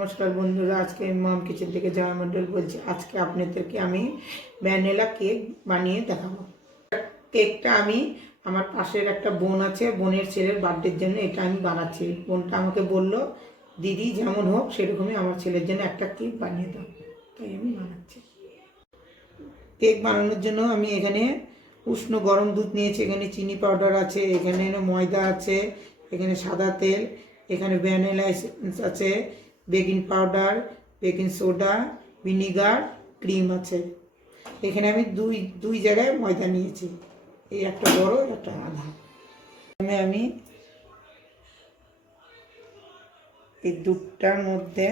नमस्कार बंधुरा आज के मम किचन থেকে জয় মন্ডল বলছি। আজকে আপনাদেরকে আমি ভ্যানিলা কেক বানিয়ে দেখাবো। কেকটা আমি আমার পাশের একটা বোন আছে, বোনের ছেলের বার্থডের জন্য এটা আমি বানাচ্ছি। বোনটা আমাকে বলল দিদি যেমন হোক সেরকমই আমার ছেলের জন্য একটা কেক বানিয়ে দাও, তাই আমি বানাচ্ছি। কেক বানানোর জন্য আমি এখানে উষ্ণ গরম দুধ নিয়েছি, এখানে চিনি পাউডার আছে, এখানে ময়দা আছে, এখানে সাদা তেল, এখানে ভ্যানিলা এসেন্স আছে, baking powder, baking soda, vinegar, cream আছে। এখানে আমি দুই জায়গায় ময়দা নিয়েছি, এই একটা বড় একটা আধা। আমি এই দুধটার মধ্যে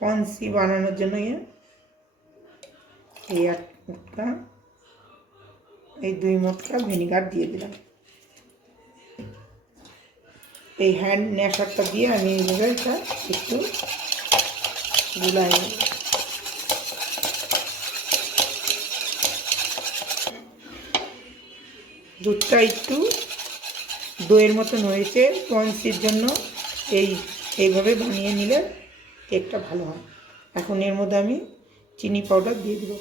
পন্সি বানানোর জন্য এই এক মুটকা, এই 2 মুটকা ভিনিগার দিয়ে দিলাম। এই হ্যান্ড ন্যাশারটা দিয়ে আমি এইভাবে এটা একটু গুলাই নেব। দুধটা একটু দইয়ের মতন হয়েছে, পন্সির জন্য এইভাবে বানিয়ে নিলে কেকটা ভালো হয়। এখন এর মধ্যে আমি চিনি পাউডার দিয়ে দেব।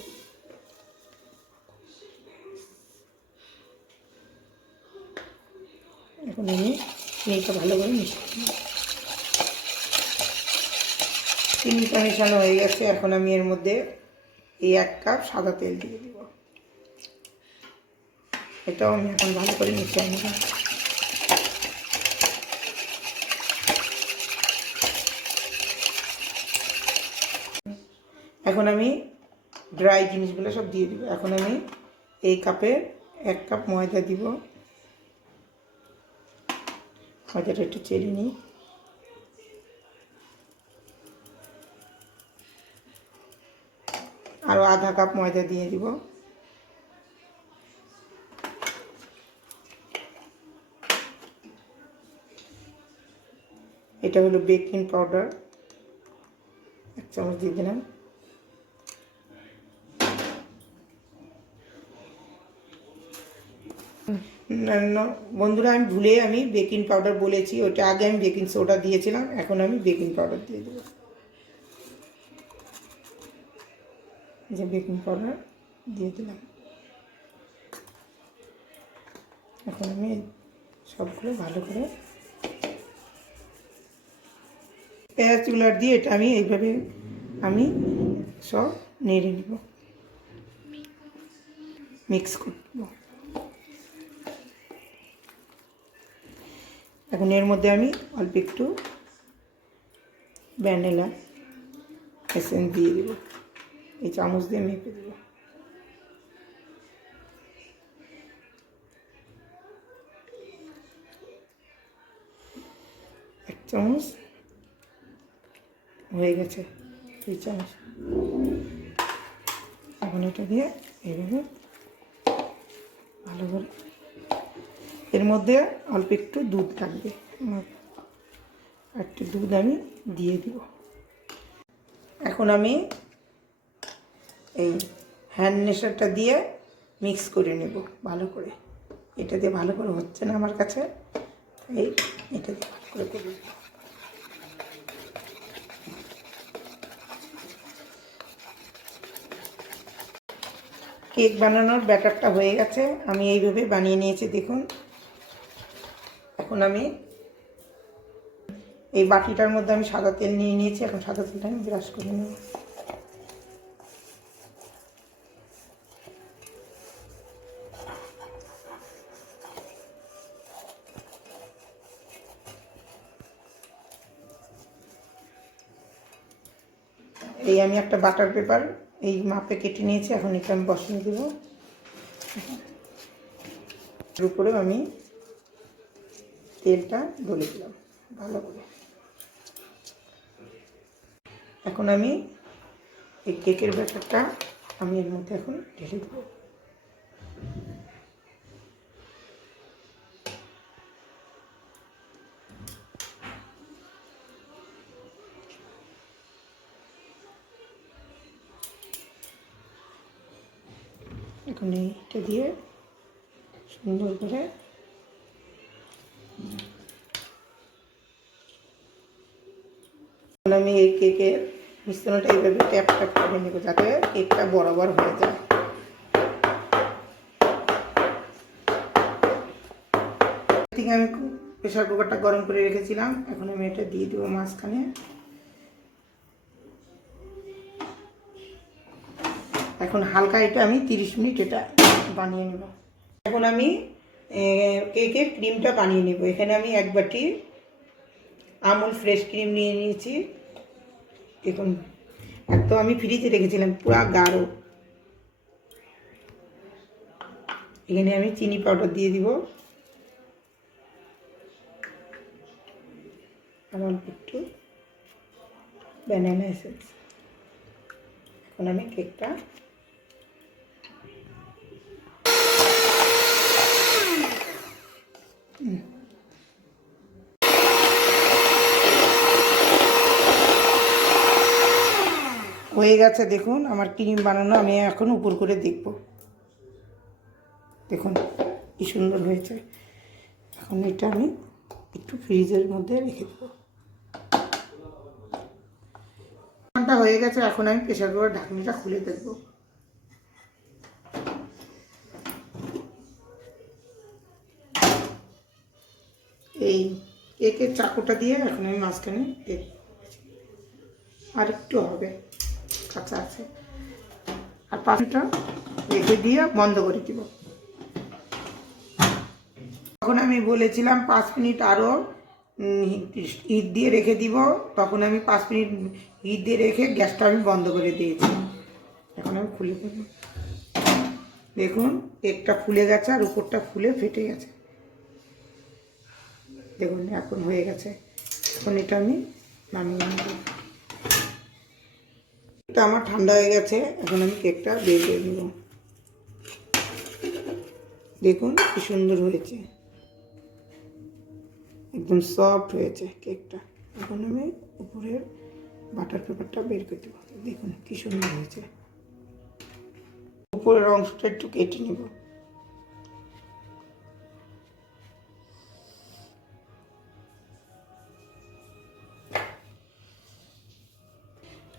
এখন আমি চিনিটা ভালো করে মিশিয়ে দেব। চিনিটা মেশানো হয়ে গেছে। এখন আমি এর মধ্যে এই 1 কাপ সাদা তেল দিয়ে দেব। এটাও আমি এখন ভালো করে মিশিয়ে নেব। এখন আমি ড্রাই জিনিসগুলো সব দিয়ে দিব। এখন আমি এই কাপে 1 কাপ ময়দা দিব। ময়দাটা একটু চেলে নিই। আরও আধা কাপ ময়দা দিয়ে দিব। এটা হলো বেকিং পাউডার, 1 চামচ দিয়ে দিলাম। বন্ধুরা আমি ভুলে বেকিং পাউডার বলেছি, ওটা আগে আমি বেকিং সোডা দিয়েছিলাম, এখন আমি বেকিং পাউডার দিয়ে দেবো। যে বেকিং পাউডার দিয়ে দিলাম। এখন আমি সবগুলো ভালো করে স্প্যাচুলার দিয়ে এটা আমি এইভাবে আমি সব নেড়ে নেব, মিক্স করব। এখন এর মধ্যে আমি অল্প একটু ভ্যানিলা এসেন্স দিয়ে দেব, এই চামচ দিয়ে মেপে দেব। এক চামচ হয়ে গেছে, 2 চামচ। এখন এটা দিয়ে এইভাবে ভালো করে, এর মধ্যে অল্প একটু দুধ থাকবে, একটু দুধ আমি দিয়ে দিব। এখন আমি এই হ্যান্ড নেশারটা দিয়ে মিক্স করে নেব ভালো করে। এটা দিয়ে ভালো করে হচ্ছে না আমার কাছে, তাই এটা দিয়ে ভালো করে করে নেব। কেক বানানোর ব্যাটারটা হয়ে গেছে, আমি এইভাবে বানিয়ে নিয়েছি দেখুন। এখন আমি এই বাটিটার মধ্যে আমি সাদা তেল নিয়ে নিয়েছি। এখন সাদা তেলটা আমি ব্রাশ করে নেব। এই আমি একটা বাটার পেপার এই মাপে কেটে নিয়েছি, এখন এটা আমি বসিয়ে দেব। এর উপরেও আমি তেলটা ঢেলে দিলাম ভালো করে। এখন আমি এই কেকের ব্যাটারটা আমি এর মধ্যে এখন ঢেলে দেব। এখন এইটা দিয়ে সুন্দর করে এখন আমি এই কেকের মিশ্রণটা এইভাবে ট্যাপ ট্যাপ করে নেব যাতে কেকটা বরাবর হয়ে যায়। ঠিক আমি প্রেশার কুকারটা গরম করে রেখেছিলাম, এখন আমি এটা দিয়ে দেবো মাঝখানে। এখন হালকা এটা আমি 30 মিনিট এটা বানিয়ে নেব। এখন আমি কেকের ক্রিমটা বানিয়ে নেব। এখানে আমি 1 বাটি আমুল ফ্রেশ ক্রিম নিয়ে নিয়েছি। দেখুন একদম আমি ফ্রিজে রেখেছিলাম পুরো গাঢ়। এখানে আমি চিনি পাউডার দিয়ে দিব, আর অল্প একটু ব্যানানা এসেন্স। এখন আমি কেকটা হয়ে গেছে। দেখুন আমার ক্রিম বানানো, আমি এখন উপর করে দেখব। দেখুন কি সুন্দর হয়েছে। এখন এটা আমি একটু ফ্রিজের মধ্যে রেখে দেবো। ঘন্টা হয়ে গেছে, এখন আমি প্রেসার কুকার ঢাকনিটা খুলে দেখব। এই কেকের চাকুটা দিয়ে এখন আমি মাঝখানে দেখব, আর একটু হবে, কাঁচা আছে। আর 5 মিনিট রেখে দিয়ে বন্ধ করে দিব। তখন আমি বলেছিলাম 5 মিনিট আরও হিট দিয়ে রেখে দিব, তখন আমি 5 মিনিট হিট দিয়ে রেখে গ্যাসটা আমি বন্ধ করে দিয়েছি। এখন আমি খুলে দেব। দেখুন কেকটা ফুলে গেছে আর উপরটা ফুলে ফেটে গেছে। দেখুন এখন হয়ে গেছে। এখন এটা আমি নামিয়ে নেব। এটা আমার ঠান্ডা হয়ে গেছে, এখন আমি কেকটা বের করে নেব। দেখুন কি সুন্দর হয়েছে, একদম সফট হয়েছে কেকটা। এখন আমি উপরের বাটার পেপারটা বের করে দেবো। দেখুন কি সুন্দর হয়েছে। উপরের অংশটা একটু কেটে নেব।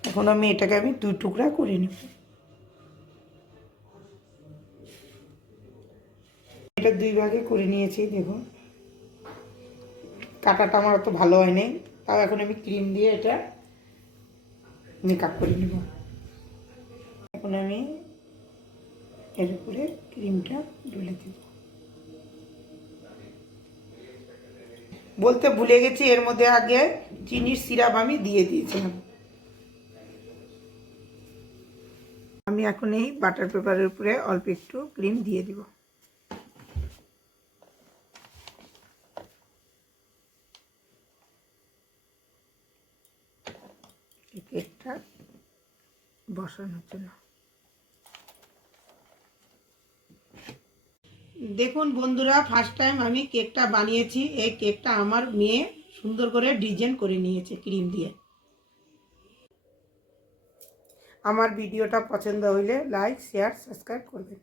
এখন আমি এটাকে 2 টুকরা করে নেব। এটা 2 ভাগে করে নিয়েছি। দেখুন কাটাটা আমার অত ভালো হয়নি, তাও এখন আমি ক্রিম দিয়ে এটা মেকআপ করে নেব। এখন আমি এর উপরে ক্রিমটা ঢেলে দেব। বলতে ভুলে গেছি, এর মধ্যে আগে চিনির সিরাপ আমি দিয়ে দিয়েছিলাম। আমি এখন এই বাটার পেপারের উপরে অল্প একটু ক্রিম দিয়ে দিব। কেকটা বসানোর জন্য। দেখুন বন্ধুরা, ফার্স্ট টাইম আমি কেকটা বানিয়েছি। এই কেকটা আমার মেয়ে সুন্দর করে ডিজাইন করে নিয়েছে ক্রিম দিয়ে। আমার ভিডিওটা পছন্দ হইলে লাইক, শেয়ার, সাবস্ক্রাইব করবেন।